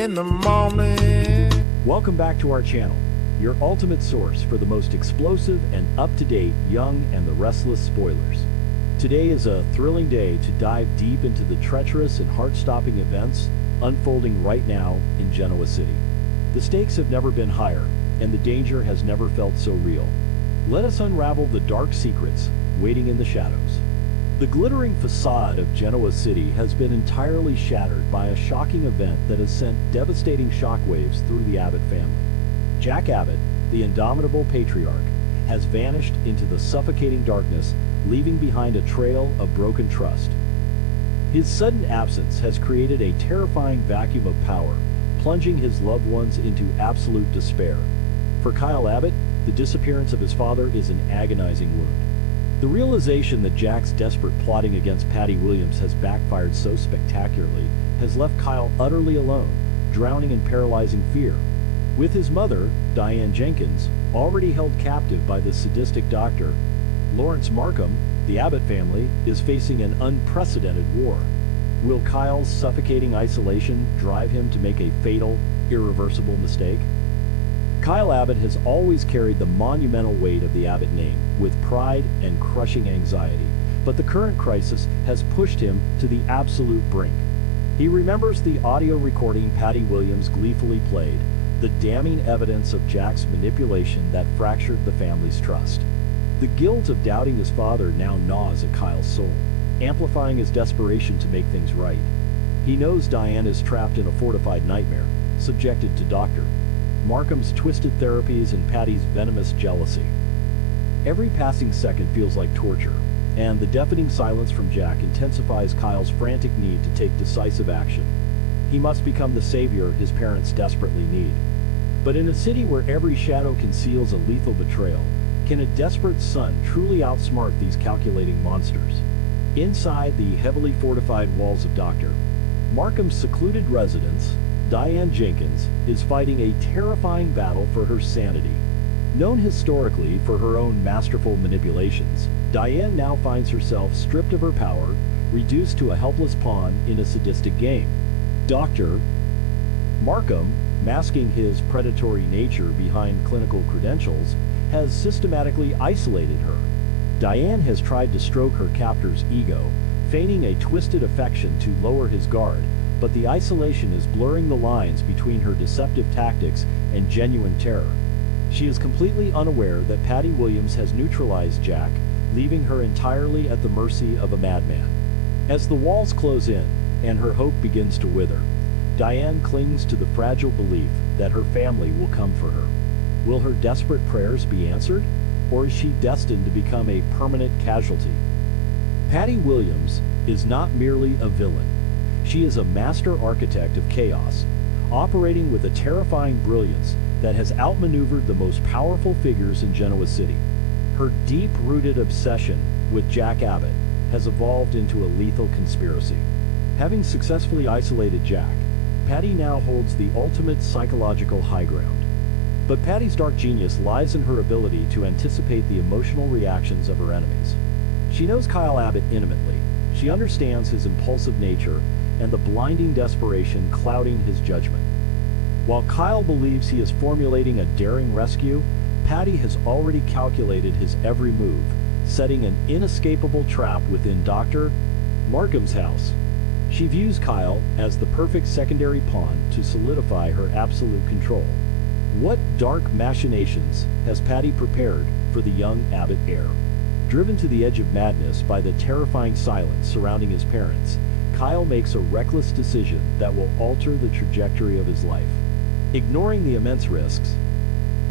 in the morning. Welcome back to our channel, your ultimate source for the most explosive and up-to-date Young and the Restless spoilers. Today is a thrilling day to dive deep into the treacherous and heart-stopping events unfolding right now in Genoa City. The stakes have never been higher, and the danger has never felt so real. Let us unravel the dark secrets waiting in the shadows. The glittering facade of Genoa City has been entirely shattered by a shocking event that has sent devastating shockwaves through the Abbott family. Jack Abbott, the indomitable patriarch, has vanished into the suffocating darkness, leaving behind a trail of broken trust. His sudden absence has created a terrifying vacuum of power, plunging his loved ones into absolute despair. For Kyle Abbott, the disappearance of his father is an agonizing wound. The realization that Jack's desperate plotting against Patty Williams has backfired so spectacularly has left Kyle utterly alone, drowning in paralyzing fear. With his mother, Diane Jenkins, already held captive by the sadistic doctor, Lawrence Markham, the Abbott family is facing an unprecedented war. Will Kyle's suffocating isolation drive him to make a fatal, irreversible mistake? Kyle Abbott has always carried the monumental weight of the Abbott name with pride and crushing anxiety, but the current crisis has pushed him to the absolute brink. He remembers the audio recording Patty Williams gleefully played, the damning evidence of Jack's manipulation that fractured the family's trust. The guilt of doubting his father now gnaws at Kyle's soul, amplifying his desperation to make things right. He knows Diane is trapped in a fortified nightmare, subjected to Dr. Markham's twisted therapies and Patty's venomous jealousy. Every passing second feels like torture, and the deafening silence from Jack intensifies Kyle's frantic need to take decisive action. He must become the savior his parents desperately need. But in a city where every shadow conceals a lethal betrayal, can a desperate son truly outsmart these calculating monsters? Inside the heavily fortified walls of Dr. Markham's secluded residence, Diane Jenkins is fighting a terrifying battle for her sanity. Known historically for her own masterful manipulations, Diane now finds herself stripped of her power, reduced to a helpless pawn in a sadistic game. Dr. Markham, masking his predatory nature behind clinical credentials, has systematically isolated her. Diane has tried to stroke her captor's ego, feigning a twisted affection to lower his guard, but the isolation is blurring the lines between her deceptive tactics and genuine terror. She is completely unaware that Patty Williams has neutralized Jack, leaving her entirely at the mercy of a madman. As the walls close in and her hope begins to wither, Diane clings to the fragile belief that her family will come for her. Will her desperate prayers be answered, or is she destined to become a permanent casualty? Patty Williams is not merely a villain. She is a master architect of chaos, operating with a terrifying brilliance that has outmaneuvered the most powerful figures in Genoa City. Her deep-rooted obsession with Jack Abbott has evolved into a lethal conspiracy. Having successfully isolated Jack, Patty now holds the ultimate psychological high ground. But Patty's dark genius lies in her ability to anticipate the emotional reactions of her enemies. She knows Kyle Abbott intimately. She understands his impulsive nature and the blinding desperation clouding his judgment. While Kyle believes he is formulating a daring rescue, Patty has already calculated his every move, setting an inescapable trap within Dr. Markham's house. She views Kyle as the perfect secondary pawn to solidify her absolute control. What dark machinations has Patty prepared for the young Abbott heir? Driven to the edge of madness by the terrifying silence surrounding his parents, Kyle makes a reckless decision that will alter the trajectory of his life. Ignoring the immense risks,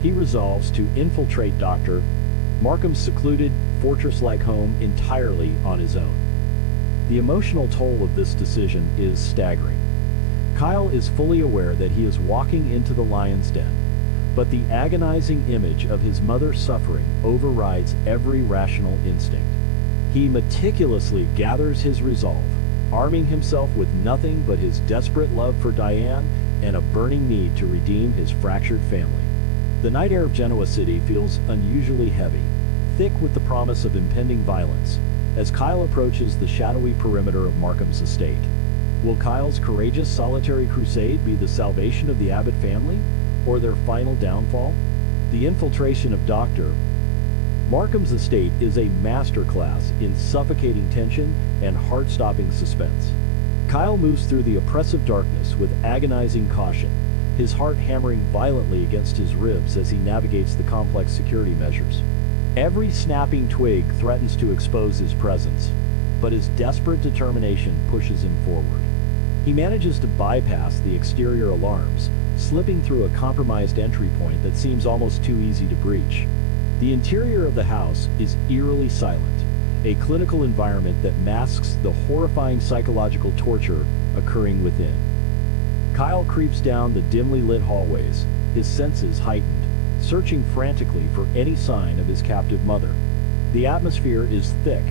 he resolves to infiltrate Dr. Markham's secluded, fortress-like home entirely on his own. The emotional toll of this decision is staggering. Kyle is fully aware that he is walking into the lion's den, but the agonizing image of his mother suffering overrides every rational instinct. He meticulously gathers his resolve, arming himself with nothing but his desperate love for Diane and a burning need to redeem his fractured family. The night air of Genoa City feels unusually heavy, thick with the promise of impending violence, as Kyle approaches the shadowy perimeter of Markham's estate. Will Kyle's courageous solitary crusade be the salvation of the Abbott family, or their final downfall? The infiltration of Dr. Markham's estate is a masterclass in suffocating tension and heart-stopping suspense. Kyle moves through the oppressive darkness with agonizing caution, his heart hammering violently against his ribs as he navigates the complex security measures. Every snapping twig threatens to expose his presence, but his desperate determination pushes him forward. He manages to bypass the exterior alarms, slipping through a compromised entry point that seems almost too easy to breach. The interior of the house is eerily silent, a clinical environment that masks the horrifying psychological torture occurring within. Kyle creeps down the dimly lit hallways, his senses heightened, searching frantically for any sign of his captive mother. The atmosphere is thick,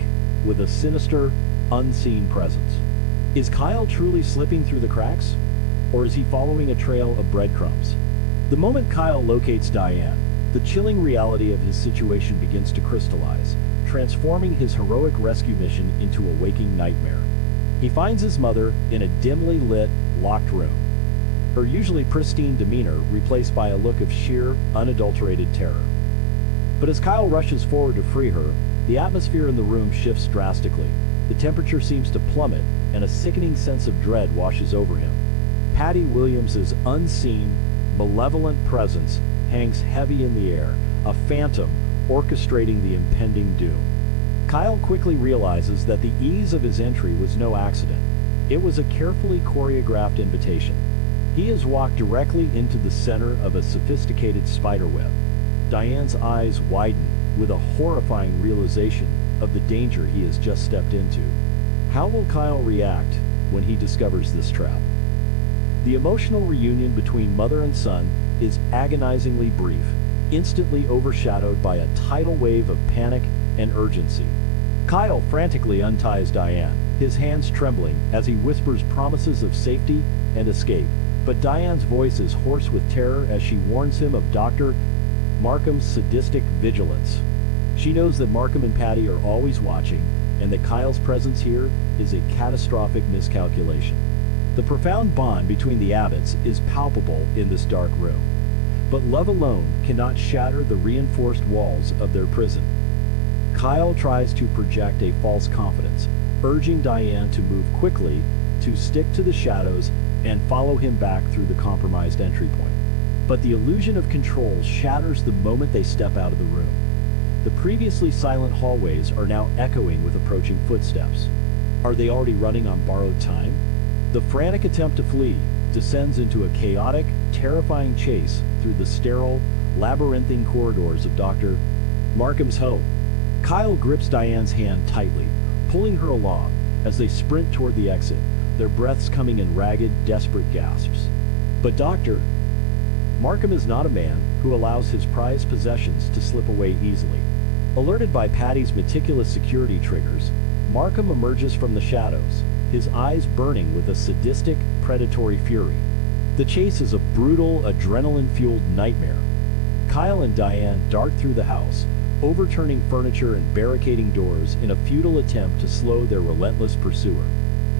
with a sinister, unseen presence. Is Kyle truly slipping through the cracks? Or is he following a trail of breadcrumbs? The moment Kyle locates Diane, the chilling reality of his situation begins to crystallize, transforming his heroic rescue mission into a waking nightmare. He finds his mother in a dimly lit, locked room, her usually pristine demeanor replaced by a look of sheer, unadulterated terror. But as Kyle rushes forward to free her, the atmosphere in the room shifts drastically. The temperature seems to plummet, and a sickening sense of dread washes over him. Patty Williams's unseen, malevolent presence hangs heavy in the air, a phantom orchestrating the impending doom. Kyle quickly realizes that the ease of his entry was no accident. It was a carefully choreographed invitation. He has walked directly into the center of a sophisticated spiderweb. Diane's eyes widen with a horrifying realization of the danger he has just stepped into. How will Kyle react when he discovers this trap? The emotional reunion between mother and son is agonizingly brief, instantly overshadowed by a tidal wave of panic and urgency. Kyle frantically unties Diane, his hands trembling as he whispers promises of safety and escape. But Diane's voice is hoarse with terror as she warns him of Dr. Markham's sadistic vigilance. She knows that Markham and Patty are always watching, and that Kyle's presence here is a catastrophic miscalculation. The profound bond between the Abbotts is palpable in this dark room. But love alone cannot shatter the reinforced walls of their prison. Kyle tries to project a false confidence, urging Diane to move quickly, to stick to the shadows, and follow him back through the compromised entry point. But the illusion of control shatters the moment they step out of the room. The previously silent hallways are now echoing with approaching footsteps. Are they already running on borrowed time? The frantic attempt to flee descends into a chaotic, terrifying chase through the sterile, labyrinthine corridors of Dr. Markham's home. Kyle grips Diane's hand tightly, pulling her along as they sprint toward the exit, their breaths coming in ragged, desperate gasps. But Dr. Markham is not a man who allows his prized possessions to slip away easily. Alerted by Patty's meticulous security triggers, Markham emerges from the shadows, his eyes burning with a sadistic, predatory fury. The chase is a brutal, adrenaline-fueled nightmare. Kyle and Diane dart through the house, overturning furniture and barricading doors in a futile attempt to slow their relentless pursuer.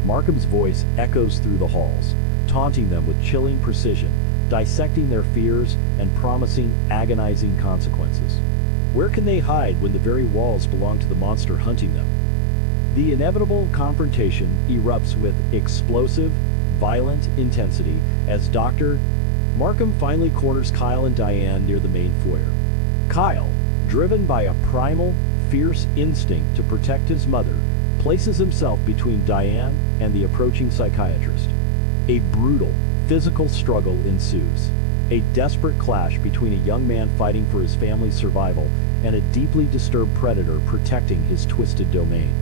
Markham's voice echoes through the halls, taunting them with chilling precision, dissecting their fears and promising agonizing consequences. Where can they hide when the very walls belong to the monster hunting them? The inevitable confrontation erupts with explosive, violent intensity as Dr. Markham finally corners Kyle and Diane near the main foyer. Kyle, driven by a primal, fierce instinct to protect his mother, places himself between Diane and the approaching psychiatrist. A brutal, physical struggle ensues, a desperate clash between a young man fighting for his family's survival and a deeply disturbed predator protecting his twisted domain.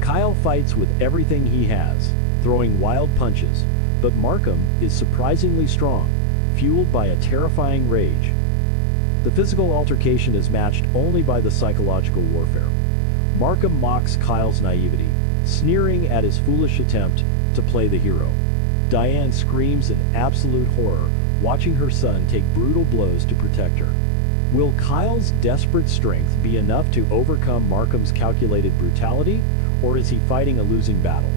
Kyle fights with everything he has, throwing wild punches, but Markham is surprisingly strong, fueled by a terrifying rage. The physical altercation is matched only by the psychological warfare. Markham mocks Kyle's naivety, sneering at his foolish attempt to play the hero. Diane screams in absolute horror, watching her son take brutal blows to protect her. Will Kyle's desperate strength be enough to overcome Markham's calculated brutality, or is he fighting a losing battle?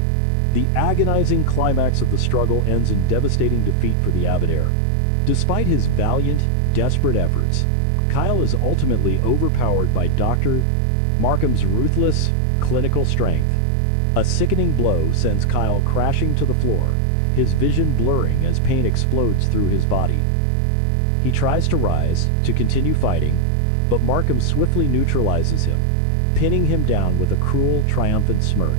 The agonizing climax of the struggle ends in devastating defeat for the Abbott heir. Despite his valiant, desperate efforts, Kyle is ultimately overpowered by Dr. Markham's ruthless, clinical strength. A sickening blow sends Kyle crashing to the floor, his vision blurring as pain explodes through his body. He tries to rise, to continue fighting, but Markham swiftly neutralizes him, pinning him down with a cruel, triumphant smirk.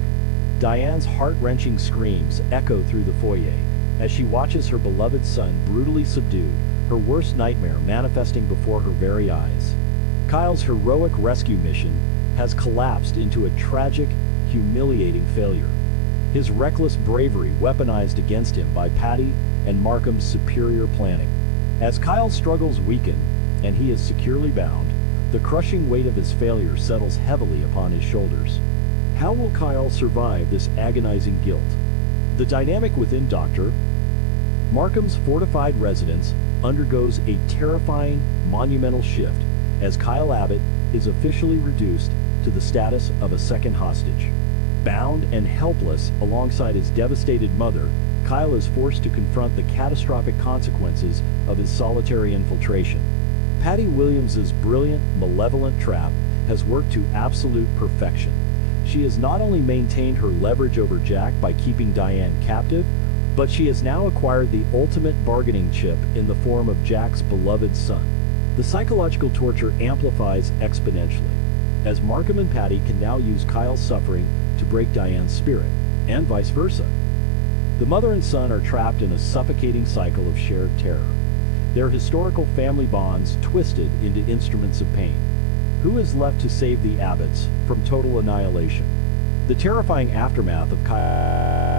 Diane's heart-wrenching screams echo through the foyer as she watches her beloved son brutally subdued, her worst nightmare manifesting before her very eyes. Kyle's heroic rescue mission has collapsed into a tragic, humiliating failure. His reckless bravery weaponized against him by Patty and Markham's superior planning. As Kyle's struggles weaken and he is securely bound, the crushing weight of his failure settles heavily upon his shoulders. How will Kyle survive this agonizing guilt? The dynamic within Dr. Markham's fortified residence undergoes a terrifying, monumental shift as Kyle Abbott is officially reduced to the status of a second hostage. Bound and helpless alongside his devastated mother, Kyle is forced to confront the catastrophic consequences of his solitary infiltration. Patty Williams's brilliant, malevolent trap has worked to absolute perfection. She has not only maintained her leverage over Jack by keeping Diane captive, but she has now acquired the ultimate bargaining chip in the form of Jack's beloved son. The psychological torture amplifies exponentially, as Markham and Patty can now use Kyle's suffering to break Diane's spirit, and vice versa. The mother and son are trapped in a suffocating cycle of shared terror, their historical family bonds twisted into instruments of pain. Who is left to save the Abbotts from total annihilation? The terrifying aftermath of Kyle